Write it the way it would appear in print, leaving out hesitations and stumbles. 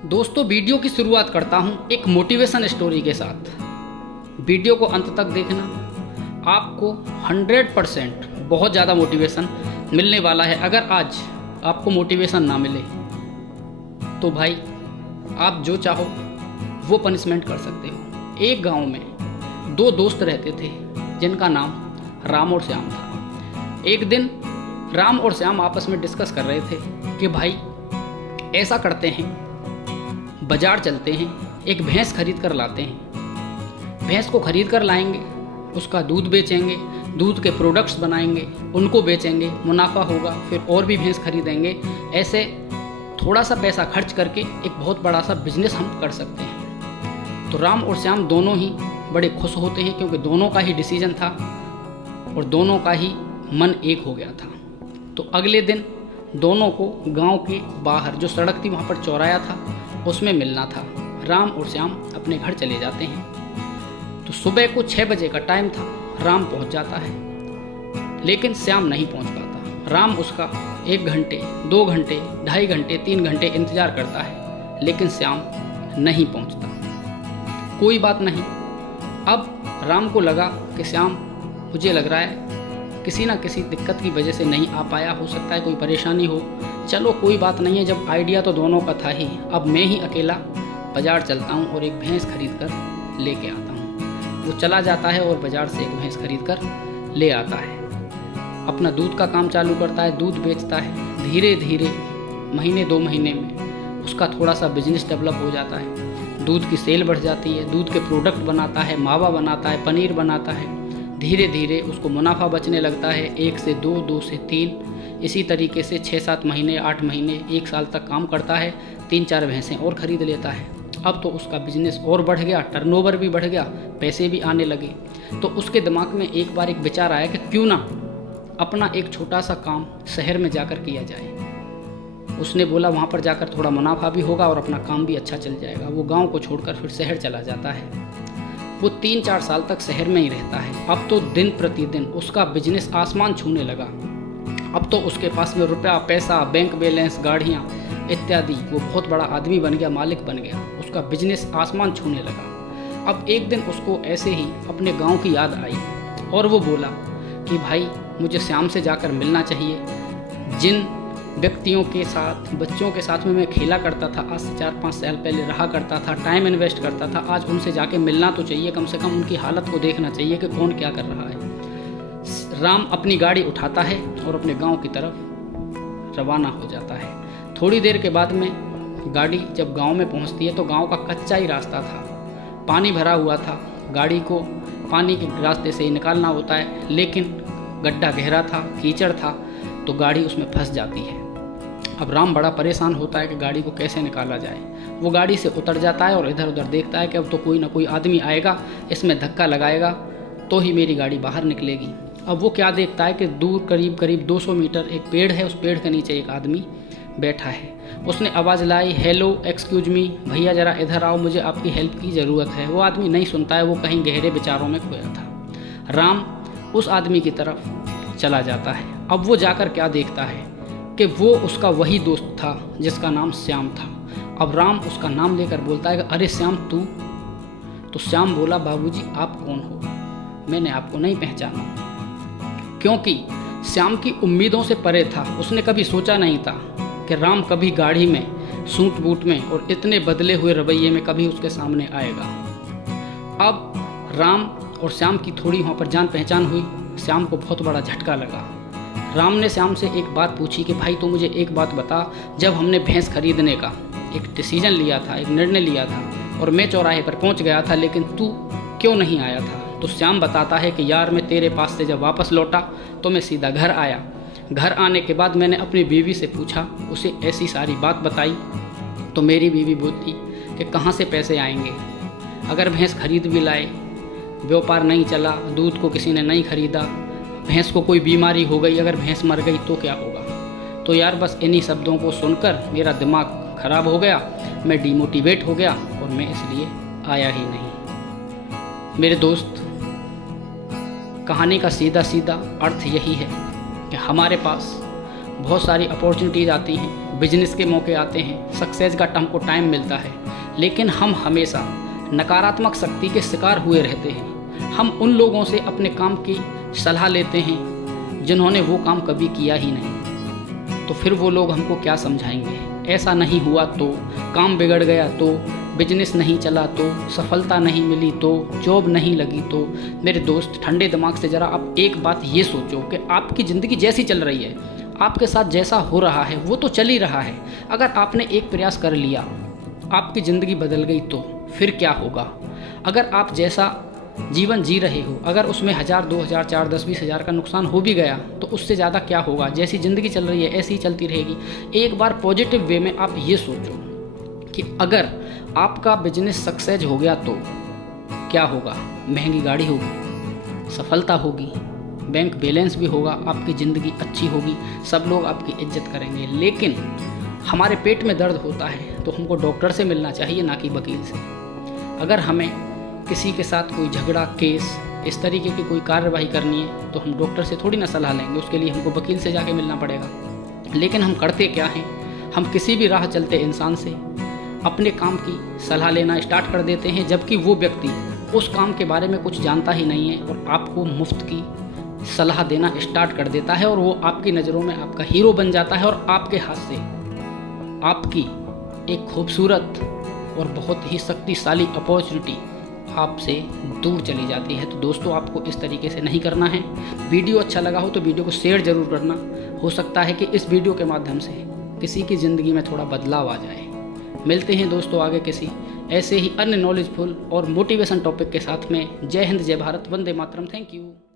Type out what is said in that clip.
दोस्तों, वीडियो की शुरुआत करता हूँ एक मोटिवेशन स्टोरी के साथ। वीडियो को अंत तक देखना, आपको 100% बहुत ज़्यादा मोटिवेशन मिलने वाला है। अगर आज आपको मोटिवेशन ना मिले तो भाई आप जो चाहो वो पनिशमेंट कर सकते हो। एक गांव में दो दोस्त रहते थे जिनका नाम राम और श्याम था। एक दिन राम और श्याम आपस में डिस्कस कर रहे थे कि भाई ऐसा करते हैं, बाजार चलते हैं, एक भैंस खरीद कर लाते हैं। भैंस को खरीद कर लाएंगे, उसका दूध बेचेंगे, दूध के प्रोडक्ट्स बनाएंगे, उनको बेचेंगे, मुनाफा होगा, फिर और भी भैंस खरीदेंगे। ऐसे थोड़ा सा पैसा खर्च करके एक बहुत बड़ा सा बिजनेस हम कर सकते हैं। तो राम और श्याम दोनों ही बड़े खुश होते हैं क्योंकि दोनों का ही डिसीजन था और दोनों का ही मन एक हो गया था। तो अगले दिन दोनों को गांव के बाहर जो सड़क थी वहाँ पर चौराया था, उसमें मिलना था। राम और श्याम अपने घर चले जाते हैं। तो सुबह को 6 बजे का टाइम था। राम पहुंच जाता है लेकिन श्याम नहीं पहुंच पाता। राम उसका 1 घंटे, 2 घंटे, 2.5 घंटे, 3 घंटे इंतजार करता है लेकिन श्याम नहीं पहुंचता। कोई बात नहीं। अब राम को लगा कि श्याम, मुझे लग रहा है किसी ना किसी दिक्कत की वजह से नहीं आ पाया, हो सकता है कोई परेशानी हो। चलो कोई बात नहीं है, जब आइडिया तो दोनों का था ही, अब मैं ही अकेला बाज़ार चलता हूँ और एक भैंस खरीद कर लेके आता हूँ। वो चला जाता है और बाज़ार से एक भैंस खरीद कर ले आता है। अपना दूध का काम चालू करता है, दूध बेचता है। धीरे धीरे महीने 2 महीने में उसका थोड़ा सा बिजनेस डेवलप हो जाता है। दूध की सेल बढ़ जाती है, दूध के प्रोडक्ट बनाता है, मावा बनाता है, पनीर बनाता है। धीरे धीरे उसको मुनाफा बचने लगता है। 1 से 2, 2 से 3, इसी तरीके से 6-7 महीने, 8 महीने, 1 साल तक काम करता है। 3-4 भैंसें और ख़रीद लेता है। अब तो उसका बिजनेस और बढ़ गया, टर्नओवर भी बढ़ गया, पैसे भी आने लगे। तो उसके दिमाग में एक बार एक विचार आया कि क्यों ना अपना एक छोटा सा काम शहर में जाकर किया जाए। उसने बोला वहाँ पर जाकर थोड़ा मुनाफा भी होगा और अपना काम भी अच्छा चल जाएगा। वो गाँव को छोड़कर फिर शहर चला जाता है। वो 3-4 साल तक शहर में ही रहता है। अब तो दिन प्रतिदिन उसका बिजनेस आसमान छूने लगा। अब तो उसके पास में रुपया, पैसा, बैंक बैलेंस, गाड़ियाँ इत्यादि, वो बहुत बड़ा आदमी बन गया, मालिक बन गया। उसका बिजनेस आसमान छूने लगा। अब एक दिन उसको ऐसे ही अपने गांव की याद आई और वो बोला कि भाई मुझे श्याम से जाकर मिलना चाहिए। जिन व्यक्तियों के साथ, बच्चों के साथ में मैं खेला करता था, आज से 4-5 साल पहले रहा करता था, टाइम इन्वेस्ट करता था, आज उनसे जाके मिलना तो चाहिए, कम से कम उनकी हालत को देखना चाहिए कि कौन क्या कर रहा है। राम अपनी गाड़ी उठाता है और अपने गांव की तरफ रवाना हो जाता है। थोड़ी देर के बाद में गाड़ी जब गांव में पहुंचती है तो गांव का कच्चा ही रास्ता था, पानी भरा हुआ था। गाड़ी को पानी के रास्ते से ही निकालना होता है, लेकिन गड्ढा गहरा था, कीचड़ था, तो गाड़ी उसमें फंस जाती है। अब राम बड़ा परेशान होता है कि गाड़ी को कैसे निकाला जाए। वो गाड़ी से उतर जाता है और इधर उधर देखता है कि अब तो कोई ना कोई आदमी आएगा, इसमें धक्का लगाएगा तो ही मेरी गाड़ी बाहर निकलेगी। अब वो क्या देखता है कि दूर करीब 200 मीटर एक पेड़ है, उस पेड़ के नीचे एक आदमी बैठा है। उसने आवाज़ लाई, हेलो, एक्सक्यूज मी, भैया ज़रा इधर आओ, मुझे आपकी हेल्प की ज़रूरत है। वो आदमी नहीं सुनता है, वो कहीं गहरे विचारों में खोया था। राम उस आदमी की तरफ चला जाता है। अब वो जाकर क्या देखता है कि वो उसका वही दोस्त था जिसका नाम श्याम था। अब राम उसका नाम लेकर बोलता है कि अरे श्याम, तू? तो श्याम बोला, बाबूजी आप कौन हो? मैंने आपको नहीं पहचाना, क्योंकि श्याम की उम्मीदों से परे था। उसने कभी सोचा नहीं था कि राम कभी गाड़ी में, सूट बूट में और इतने बदले हुए रवैये में कभी उसके सामने आएगा। अब राम और श्याम की थोड़ी वहाँ पर जान पहचान हुई। श्याम को बहुत बड़ा झटका लगा। राम ने श्याम से एक बात पूछी कि भाई तू मुझे एक बात बता, जब हमने भैंस खरीदने का एक डिसीजन लिया था, एक निर्णय लिया था और मैं चौराहे पर पहुंच गया था, लेकिन तू क्यों नहीं आया था? तो श्याम बताता है कि यार मैं तेरे पास से जब वापस लौटा तो मैं सीधा घर आया। घर आने के बाद मैंने अपनी बीवी से पूछा, उसे ऐसी सारी बात बताई तो मेरी बीवी बोलती कि कहाँ से पैसे आएंगे, अगर भैंस खरीद भी लाए, व्यापार नहीं चला, दूध को किसी ने नहीं खरीदा, भैंस को कोई बीमारी हो गई, अगर भैंस मर गई तो क्या होगा? तो यार बस इन्हीं शब्दों को सुनकर मेरा दिमाग खराब हो गया, मैं डिमोटिवेट हो गया और मैं इसलिए आया ही नहीं। मेरे दोस्त, कहानी का सीधा सीधा अर्थ यही है कि हमारे पास बहुत सारी अपॉर्चुनिटीज़ आती हैं, बिजनेस के मौके आते हैं, सक्सेस का हमको टाइम मिलता है, लेकिन हम हमेशा नकारात्मक शक्ति के शिकार हुए रहते हैं। हम उन लोगों से अपने काम की सलाह लेते हैं जिन्होंने वो काम कभी किया ही नहीं, तो फिर वो लोग हमको क्या समझाएंगे। ऐसा नहीं हुआ तो, काम बिगड़ गया तो, बिजनेस नहीं चला तो, सफलता नहीं मिली तो, जॉब नहीं लगी तो। मेरे दोस्त, ठंडे दिमाग से ज़रा आप एक बात ये सोचो कि आपकी ज़िंदगी जैसी चल रही है, आपके साथ जैसा हो रहा है वो तो चल ही रहा है। अगर आपने एक प्रयास कर लिया, आपकी ज़िंदगी बदल गई तो फिर क्या होगा। अगर आप जैसा जीवन जी रहे हो, अगर उसमें 1000, 2000, 4, 10, 20 हज़ार का नुकसान हो भी गया तो उससे ज़्यादा क्या होगा। जैसी ज़िंदगी चल रही है ऐसी ही चलती रहेगी। एक बार पॉजिटिव वे में आप ये सोचो कि अगर आपका बिजनेस सक्सेस हो गया तो क्या होगा। महंगी गाड़ी होगी, सफलता होगी, बैंक बैलेंस भी होगा, आपकी ज़िंदगी अच्छी होगी, सब लोग आपकी इज्जत करेंगे। लेकिन हमारे पेट में दर्द होता है तो हमको डॉक्टर से मिलना चाहिए, ना कि वकील से। अगर हमें किसी के साथ कोई झगड़ा, केस, इस तरीके की कोई कार्रवाई करनी है तो हम डॉक्टर से थोड़ी ना सलाह लेंगे, उसके लिए हमको वकील से जाके मिलना पड़ेगा। लेकिन हम करते क्या हैं, हम किसी भी राह चलते इंसान से अपने काम की सलाह लेना स्टार्ट कर देते हैं, जबकि वो व्यक्ति उस काम के बारे में कुछ जानता ही नहीं है और आपको मुफ्त की सलाह देना स्टार्ट कर देता है, और वो आपकी नज़रों में आपका हीरो बन जाता है और आपके हाथ से आपकी एक खूबसूरत और बहुत ही शक्तिशाली अपॉर्चुनिटी आपसे दूर चली जाती है। तो दोस्तों, आपको इस तरीके से नहीं करना है। वीडियो अच्छा लगा हो तो वीडियो को शेयर ज़रूर करना। हो सकता है कि इस वीडियो के माध्यम से किसी की ज़िंदगी में थोड़ा बदलाव आ जाए। मिलते हैं दोस्तों आगे किसी ऐसे ही अन्य नॉलेजफुल और मोटिवेशन टॉपिक के साथ में। जय हिंद, जय भारत, वंदे मातरम। Thank you.